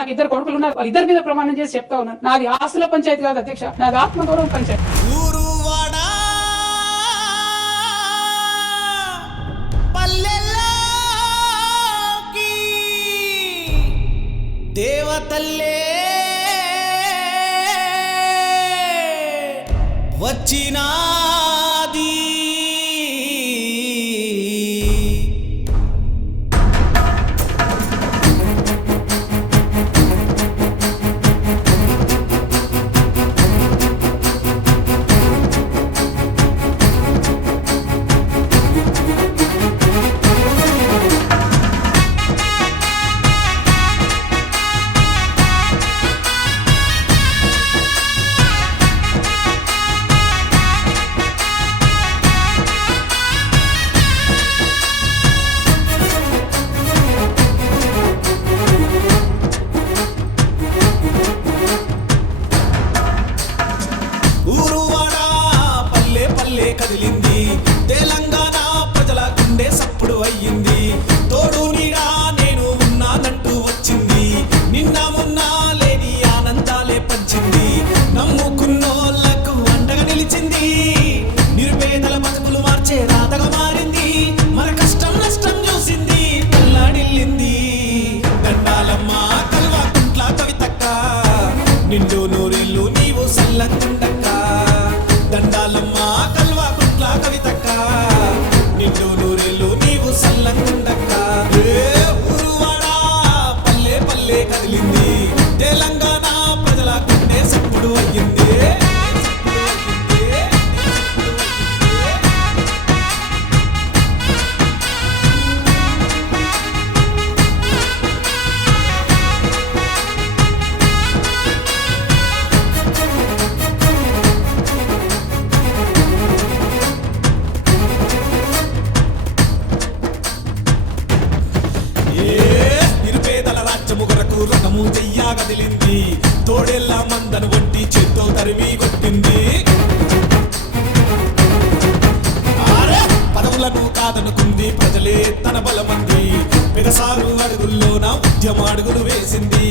నాకు 2 కొడుకులు ఉన్నారు. వాళ్ళిద్దరి మీద ప్రమాణం చేసి చెప్తా ఉన్నాను, నాది ఆస్తుల పంచాయతీ కాదు అధ్యక్ష, నాది ఆత్మగౌరవం పంచాయతీ. దేవతల్లే వచ్చినాది కదిలింది తెలంగాణ ప్రజల గుండె సప్పుడు అయ్యింది. తోడు నీడా నేను ఉన్నానంటూ వచ్చింది, నిన్న మొన్న లేని ఆనందాలే పంచింది. నమ్ముకున్నోళ్లకు అండగా నిలిచింది, నిరుపేదల బతుకులు మార్చే రాతగా మారింది. మన కష్టం నష్టం చూసింది, తల్లాడిల్లింది. దండాలమ్మ కల్వకుంట్ల కవితక్క, నిండు నూరెళ్ళు నీవు సల్లంగుండక్క. దండాలమ్మ కల్వకుంట్ల కవితక్క, నిండు నూరెళ్ళు నీవు సల్లంగుండక్క. ఊరువాడ పల్లె పల్లె కదిలింది, తెలంగాణ ప్రజల గుండె సప్పుడు అయ్యింది. రథము చెయ్యా కదిలింది, తోడెల్లా మందను ఒంటి చేత్తో తరిమి కొట్టింది. పదవులను కాదనుకుంది, ప్రజలే తన బలమంది. పెదసారు అడుగుల్లోన ఉద్యమ అడుగులు వేసింది.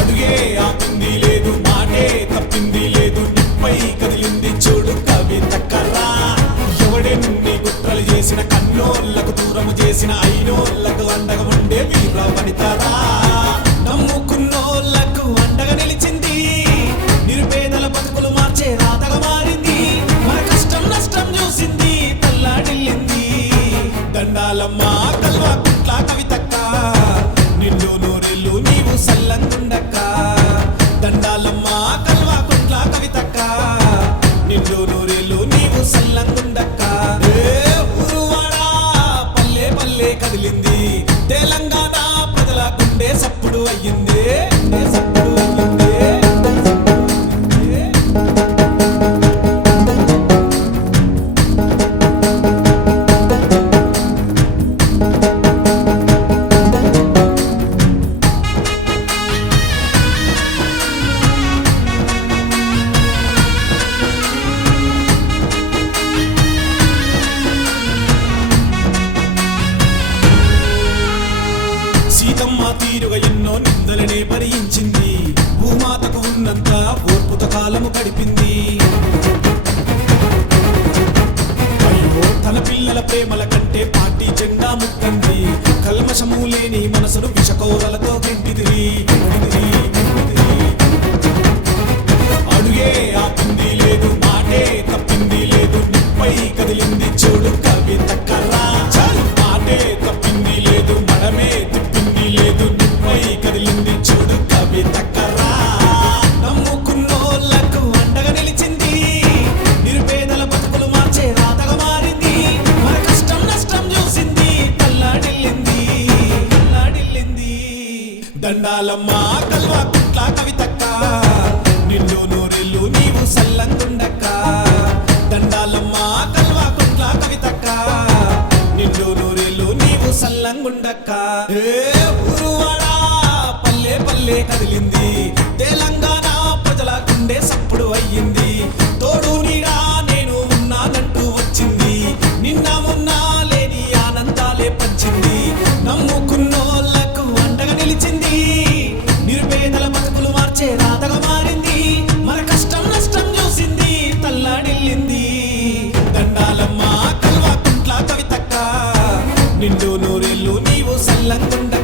అడుగే ఆపింది లేదు, మాటే తప్పింది లేదు, నిప్పై కదిలింది చూడు కవితక్కరా. ఎవడెన్ని కుట్రలు చేసిన, కన్నోళ్లకు దూరము చేసిన, అయినోళ్లకు అండగా ఉండే వీర వనితరా. నమ్ముకున్నోళ్లకు అండగా నిలిచింది, నిరుపేదల బతుకులు మార్చే రాతగా మారింది. మన కష్టం నష్టం చూసింది, తల్లాడిల్లింది. దండాలమ్మ కల్వకుంట్ల కవితక్క, నిండు నూరెళ్ళు నీవు సల్లంగుండక్క. దండాలమ్మ కల్వకుంట్ల కవితక్క, నిండు నూరెళ్ళు నీవు సల్లంగుండక్క. కదిలింది, తెలంగాణ ప్రజల గుండె సప్పుడు అయ్యింది, సప్పుడు అయ్యింది. సీతమ్మ తీరుగా ఎన్నో నిందలనే భరించింది, భూమాతకు ఉన్నంత ఓర్పుతో కాలము గడిపింది. అయ్యో తన పిల్లల ప్రేమల కంటే పార్టీ జెండా ముక్కంది. కల్మషము లేని మనసును విషకోరలతో గెంటిదిరి. అడుగే ఆపింది లేదు, మాటే తప్పింది లేదు, నిప్పై కదిలింది చూడు కవితక్కరా. మాటే తప్పింది లేదు, మనమే లేదు, నిప్పై కదిలింది చూడు కవితక్కరా. నమ్ముకున్నోళ్లకు అండగా నిలిచింది, నిరుపేదల బతుకులు మార్చే రాతగా మారింది. మన కష్టం నష్టం చూసింది, తల్లాడిల్లింది, తల్లాడిల్లింది. దండాలమ్మ కల్వకుంట్ల కవితక్క, నిండు నూరెళ్ళు నీవు సల్లంగుండక్క. దండాలమ్మ కల్వకుంట్ల కవితక్క, నిండు నూరెళ్ళు నీవు సల్లంగుండక్క. ఊరువాడ పల్లె పల్లె కదిలింది, తెలంగాణ ప్రజల గుండె సప్పుడు అయ్యింది. తోడు నీడా నేను ఉన్నానంటూ వచ్చింది, నిన్న మొన్న లేని ఆనందాలే పంచింది. నమ్ముకున్న సల్లంగుండ